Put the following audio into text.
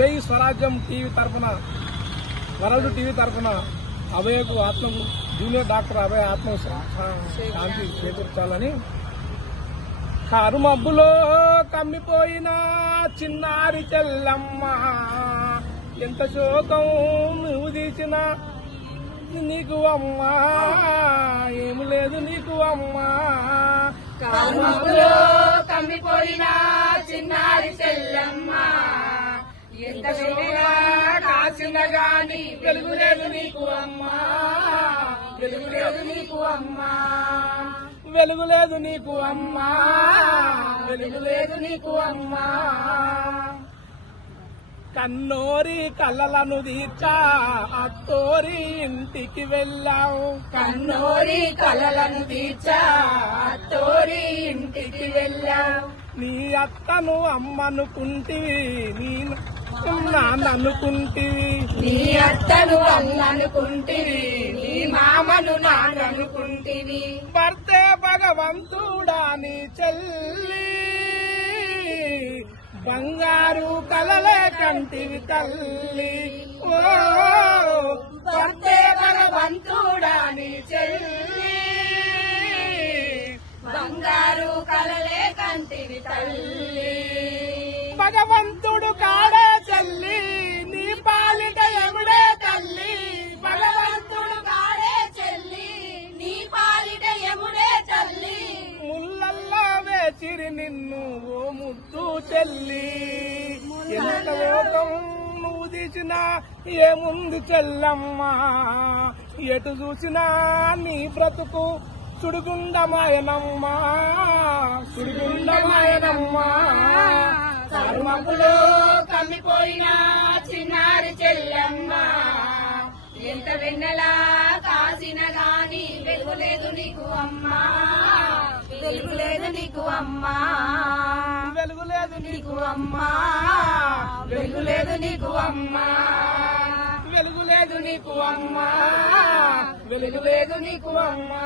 జై స్వరాజ్యం టీవీ తరఫున, వరల్డ్ టీవీ తరఫున అభయకు ఆత్మకు, జూనియర్ డాక్టర్ అభయ ఆత్మ శాంతి చేకూర్చాలని, కరుమబ్బులో కమ్మిపోయిన చిన్నారి చెల్లమ్మ, ఎంత శోకం నువ్వు తీసిన నీకు అమ్మా, ఏమి లేదు నీకు అమ్మా. కరుమబ్బులో కమ్మిపోయిన చిన్నారి చెల్లమ్మ, ఎంత శోకగా కాసిన గాని వెలుగులేదు నీకు అమ్మా, వెలుగులేదు నీకు అమ్మా, వెలుగులేదు నీకు అమ్మా, వెలుగులేదు నీకు అమ్మా. కన్నోరి కళ్ళలను తీర్చా అత్తోరి ఇంటికి వెళ్ళావు, కన్నోరి కలలను తీర్చా అత్తోరి ఇంటికి వెళ్ళావు. నీ అత్తను అమ్మనుకుంటివి, నీ నాన్ననుకుంటివి, నీ అత్తను అన్ననుకుంటివి, నీ మామను నాన్ననుకుంటివి. భర్తే భగవంతుడా నీ చెల్లి, బంగారు కలలే కంటివి తల్లి. ఓ భర్తే భగవంతుడా నీ చెల్లి, బంగారు కలలే కంటివి తల్లి. భగవంతుడు కాడే చెల్లి, నీ పాలిట ఎముడే తల్లి. భగవంతుడు కాడే చెల్లి, నీ పాలిట ఎముడే తల్లి. ముల్లల్లా వేచిరి నిన్ను ఓ ముద్దు చెల్లి, ఎంత లోకం నువ్వు తీసినా ఏముంది చెల్లమ్మా, ఎటు చూసినా నీ బ్రతుకు సుడిగుండమాయనమ్మా, సుడిగుండమాయనమ్మా. కరుమబ్బులో కమ్మిపోయిన చిన్నారి చెల్లమ్మ, ఎంత వెన్నెలా కాసిన గాని వెలుగులేదు నీకు అమ్మా, వెలుగులేదు నీకు అమ్మా, వెలుగులేదు నీకు అమ్మా, వెలుగులేదు నీకు అమ్మా, వెలుగులేదు నీకు అమ్మా, వెలుగులేదు నీకు అమ్మా.